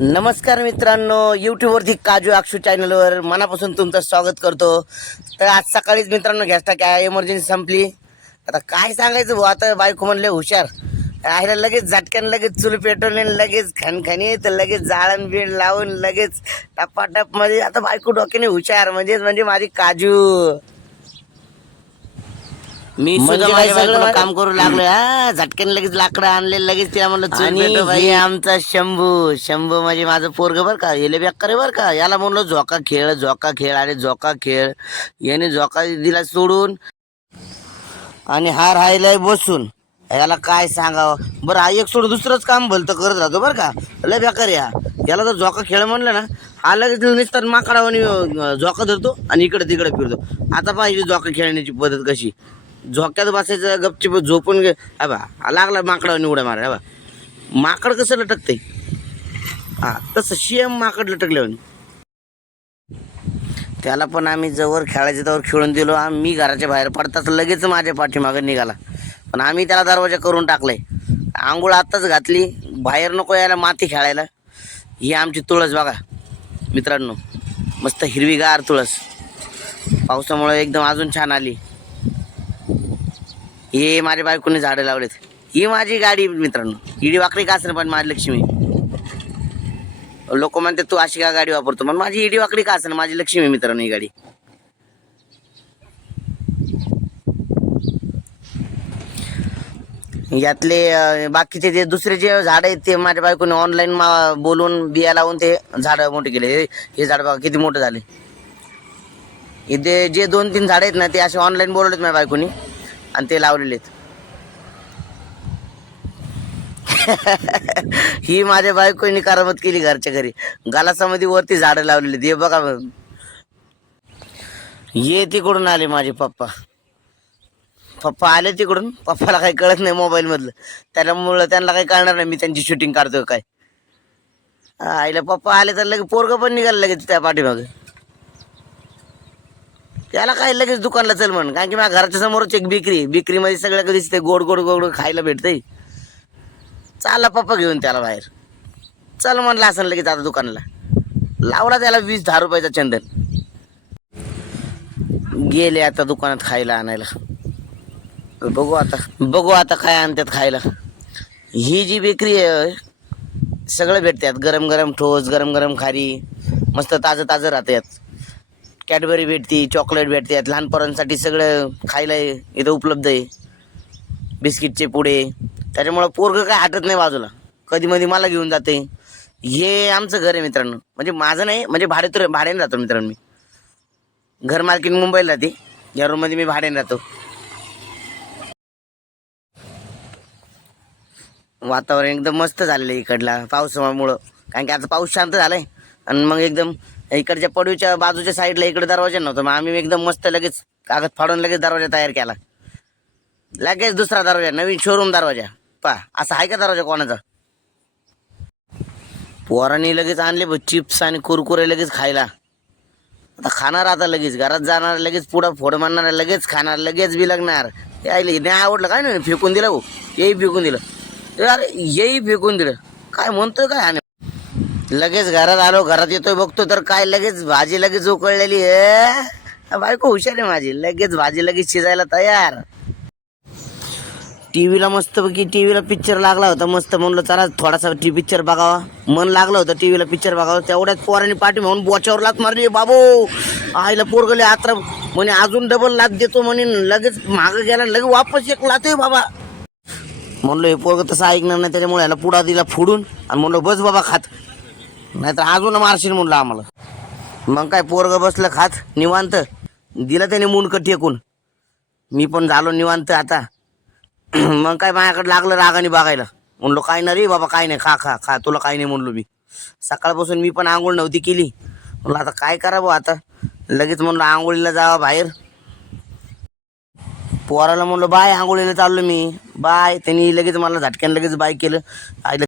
नमस्कार मित्रांनो यूट्यूबवरती काजू अक्षू चॅनलवर मनापासून तुमचं स्वागत करतो. तर आज सकाळीच मित्रांनो गॅस काय इमर्जन्सी संपली. आता काय सांगायचं भाऊ आता बायको म्हणले हुशार. राहिला लगेच झटक्यान लगेच चूल पेटवून लगेच लगेच तर लगेच जाळण बीड लावून लगेच टपाटप म्हणजे आता बायको डोक्याने हुशार म्हणजेच म्हणजे माझी काजू. मी सुद्धा माझ्या बायकोला काम करू लागलो हा झटक्याने लगेच लाकडं आणले लगेच तिला म्हणलं चूल भाई. आमचा शंभू शंभू म्हणजे माझं पोरग बर का येले बेकार बर का. याला म्हणलं झोका खेळ झोका खेळ. अरे झोका खेळ. याने झोका दिला सोडून आणि हा राहिलाय बसून. याला काय सांगावं? बरं हा एक सोडून दुसरंच काम भलतं करत राहतो बरं का. लय बेकार या याला जर झोका खेळ म्हणलं ना हा लगेच नुसतं माकडावानी अं, झोका धरतो आणि इकडे तिकडे फिरतो. आता पाहिजे झोका खेळण्याची पद्धत कशी? झोक्यात बसायचं गपचिप झोपून घे बा लागला माकडावानी उड्या मारा बा. माकड कसं लटकते हा तसं शेम माकड लटकल्यावानी त्याला पण आम्ही जवळ खेळायचं त्यावर खेळून दिलो. आम्ही मी घराच्या बाहेर पडताच लगेच माझ्या पाठीमागं निघाला. पण आम्ही त्याला दरवाजा करून टाकलाय. आंघोळ आत्ताच घातली. बाहेर नको यायला माती खेळायला. ही आमची तुळस बघा. मित्रांनो मस्त हिरवीगार तुळस. पावसामुळे एकदम अजून छान आली. हे माझ्या बायकोने झाडं लावलेत. ही माझी गाडी मित्रांनो. हिडी वाकडी का असेल पण माझी लक्ष्मी? लोक म्हणते तू अशी का गाडी वापरतो? पण माझी इडी वाकडी का असेल? माझी लक्ष्मी मित्रांनो ही गाडी. यातले बाकीचे जे दुसरे जे झाड आहेत ते माझ्या बायकोने ऑनलाईन बोलून बिया लावून ते झाड मोठे केले. हे- हे झाड बघा किती मोठे झाले. इथे जे दोन तीन झाड आहेत ना ते असे ऑनलाईन बोलवलेत माझ्या बायकोनी. आणि ते लावलेले ही माझ्या बायकोनी करामत केली घरच्या घरी. गालासामध्ये वरती झाडं लावलेली आहेत. हे बघा ये तिकडून आले माझे पप्पा. पप्पा आले तिकडून. पप्पाला काही कळत नाही मोबाईल मधलं त्यामुळं त्यांना काही कळणार नाही मी त्यांची शूटिंग काढतोय काय. आईला पप्पा आले तर लगेच पोरग पण निघालं लगेच त्या पाठीमागे. त्याला काय लगेच दुकानला चल म्हण. कारण की माझ्या घराच्या समोरच एक बेकरी बेकरीमध्ये सगळ्या कधी दिसते गोड गोड गोड गोड खायला भेटतंय. चालला पप्पा घेऊन त्याला बाहेर. चल म्हणलं असं लगेच आता दुकानाला. लावला त्याला वीस दहा रुपयाचा चंदन. गेले आता दुकानात खायला आणायला. बघू आता बघू आता काय आणतात खायला. ही जी बेकरी आहे सगळं भेटतात. गरम गरम ठोस गरम गरम खारी. मस्त ताजं ताजं राहतात. कॅडबरी भेटती चॉकलेट भेटतात लहान पोरांसाठी सगळं खायला इथं उपलब्ध आहे. बिस्किटचे पुडे. त्याच्यामुळं पोरगं काय हटत नाही बाजूला. कधी मधी मला घेऊन जाते. हे आमचं घर आहे मित्रांनो. म्हणजे माझं नाही म्हणजे भाडे भाड्याने राहतो मित्रांनो मी. घर मालकीन मुंबईला राहते या रूममध्ये मी भाड्याने राहतो. वातावरण एकदम मस्त झालेलं आहे इकडला पावसामुळं. कारण की आता पाऊस शांत झालाय. आणि मग एकदम इकडच्या पडूच्या बाजूच्या साईडला इकडे दरवाजा नव्हता. मग आम्ही एकदम मस्त लगेच कागद फाडून लगेच दरवाजा तयार केला. लगेच दुसरा दरवाजा नवीन शोरूम दरवाजा. पा असा आहे का दरवाजा कोणाचा? पोरांनी लगेच आणले ब चिप्स आणि कुरकुरे लगेच खायला. आता खाणार आता लगेच घरात जाणार लगेच पुढं फोड मारणार लगेच खाणार लगेच बी लागणार यायला नाही आवडलं काय नाही फेकून दिलं भाऊ. येई फेकून दिलं. अरे येई फेकून दिलं. काय म्हणतोय काय आणि लगेच घरात आलो घरात येतोय बघतो तर काय लगेच भाजी लगेच उकळलेली आहे? बायको हुशार आहे माझी लगेच भाजी लगेच शिजायला तयार. टीव्हीला मस्त की टीव्हीला पिक्चर लागला होता मस्त म्हणलं चला थोडासा टी पिक्चर बघावा. मन लागलं होतं टीव्हीला पिक्चर बघावं तेवढ्याच पोरांनी पाठी म्हणून बोच्यावर लात मारली बाबू आईला पोरगले आत्रा म्हणे अजून डबल लात देतो म्हणे लगेच मागं गेला लगेच वापस एक लातोय बाबा. म्हणलो हे पोरग तसं ऐकणार नाही त्याच्यामुळे याला पुढा दिला फोडून आणि म्हणलो बस बाबा खात. नाहीतर अजून मारशील म्हणलं आम्हाला. मग काय पोरग बसलं खात निवांत. दिलं त्याने मुंडकं टेकून. मी पण झालो निवांत आता. मग काय माझ्याकडे लागलं रागाने बघायला. म्हणलो काय नाही रे बाबा काय नाही खा खा खा तुला काय नाही म्हणलो मी. सकाळपासून मी पण आंघोळ नव्हती केली. म्हणलं आता काय करावं आता? लगेच म्हणलं आंघोळीला जावा बाहेर. पोराला म्हणलं बाय आंघोळीला चाललो मी. बाय. त्यांनी लगेच मला झटक्यानं लगेच बाय केलं. आईला